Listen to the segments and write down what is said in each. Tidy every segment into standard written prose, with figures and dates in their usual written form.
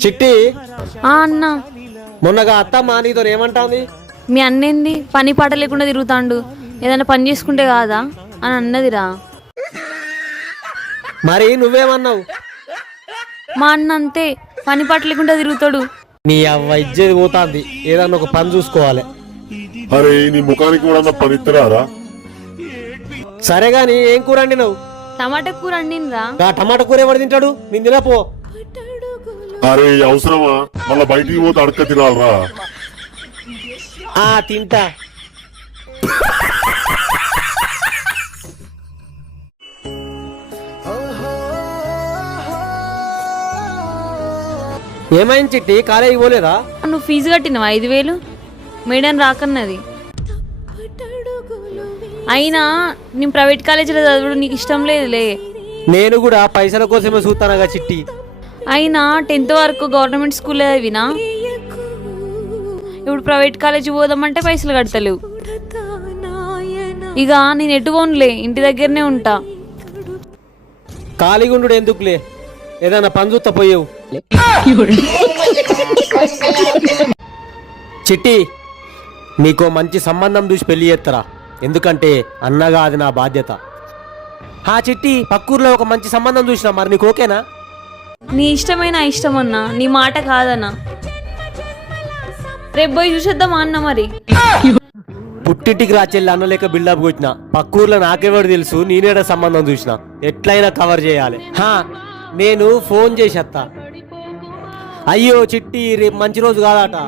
చిట్టి అన్న మొన్నగా అత్తమ్మ నీతో ఏమంటాంది? మీ అన్నేంది పని పాట లేకుండా తిరుగుతాండు, ఏదైనా పని చేసుకుంటే కాదా అని అన్నదిరా. మరి నువ్వేమన్నావు? మా అన్న అంతే, పని పాట లేకుండా తిరుగుతాడు. నీ అవ్వ ఇజ్జేది పోతాంది, ఏదన్నా ఒక పని చూసుకోవాలి. అరే నీ ముఖానికి కూడా పనిత్తరారా? సరే గాని ఏం కూర వండినావు? టమాటా కూర వండినరా. టమాటా కూర ఎవరు తింటాడు? నేను తినపో. అరే అవసరమా? మళ్ళా బయటికి పోతే అడక తినాలరా? తింటా. ఏమైంది చిట్టి, కాలేజీకి పోలేదా? నువ్వు ఫీజు కట్టినవా 5,000? మేడం రాకన్నది. అయినా నేను ప్రైవేట్ కాలేజీలో చదవడం నీకు ఇష్టం లేదులే. నేను కూడా పైసల కోసమే చూస్తానగా చిట్టి. అయినా 10th వరకు గవర్నమెంట్ స్కూల్లో చదివినా, ఇప్పుడు ప్రైవేట్ కాలేజీ పోదామంటే పైసలు కడతలేవు. ఇక నేను ఎటు పోనులే, ఇంటి దగ్గరనే ఉంటా. ఖాళీగా ఉండు ఎందుకులే, ఏదైనా పని చూస్తా పోయేవు. చిట్టి, నీకో మంచి సంబంధం చూసి పెళ్లి చేస్తారా, ఎందుకంటే అన్నగా అది నా బాధ్యత. చిట్టి, పక్కూర్లో ఒక మంచి సంబంధం చూసినా, మరి నీకు ఓకేనా? నీ ఇష్టమైన ఇష్టమన్నా, నీ మాట కాదన్నా. రేపు పోయి చూసేద్దామా అన్న? మరి పుట్టింటికి రాచెల్లి అన్నలేక బిల్డప్ కొట్టిన, పక్కూర్లో నాకెవరు తెలుసు, నేనేడ సంబంధం చూసిన, ఎట్లయినా కవర్ చేయాలి. నేను ఫోన్ చేసేస్తా. అయ్యో చిట్టి, రేపు మంచి రోజు కాదట.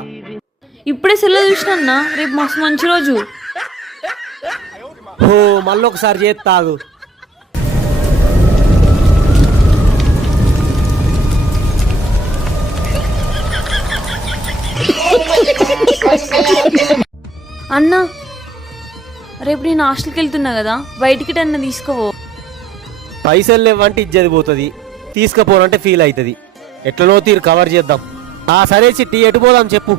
ఇప్పుడే సెలవు చూసినా, రేపు మస్తు మంచి రోజు. మళ్ళొకసారి చేస్తాగు. అన్నా, రేపు నేను హాస్టల్కి వెళ్తున్నా కదా, బయటికి అన్న తీసుకోవో. పైసలు లేవంటే ఇజ్జది పోతుంది, తీసుకుపోనంటే ఫీల్ అవుతుంది. ఎట్లనో తీరు కవర్ చేద్దాం. సరే చిట్టి, ఎటు పోదాం చెప్పు.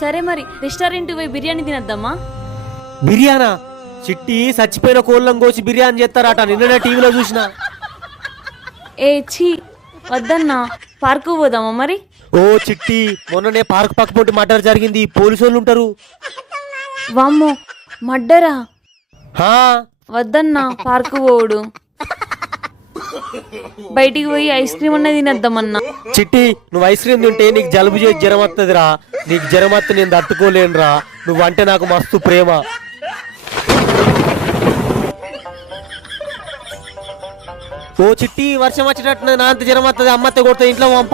సరే మరి రెస్టారెంట్ పోయి బిర్యానీ తినేద్దామా? బిర్యానా? చిట్టి, చచ్చిపోయిన కోళ్ళం కోసి బిర్యానీ చేస్తారట, నిన్ననే టీవీలో చూసిన. ఛీ వద్దన్నా, పార్కు పోదామా మరి? చిట్టి, మొన్ననే పార్క్ పక్క పొట్టి మర్డర్ జరిగింది, పోలీసు వాళ్ళు ఉంటారు. వామ్మో, మడ్డరా? వద్దన్నా, పార్కు పోవుడు. బయటికి పోయి ఐస్ క్రీమ్ అన్నది తినేద్దామన్నా. చిట్టి, నువ్వు ఐస్ క్రీమ్ తింటే నీకు జలుబు చేసి జ్వరం వస్తుందిరా. నీకు జ్వరం వస్తే నేను తట్టుకోలేనురా. నువ్వంటే నాకు మస్తు ప్రేమ. చిట్టి, వర్షం వచ్చేటట్టు నా అంత జ్వరం వస్తుంది, అమ్మతే కొడుతుంది, ఇంట్లో పంప.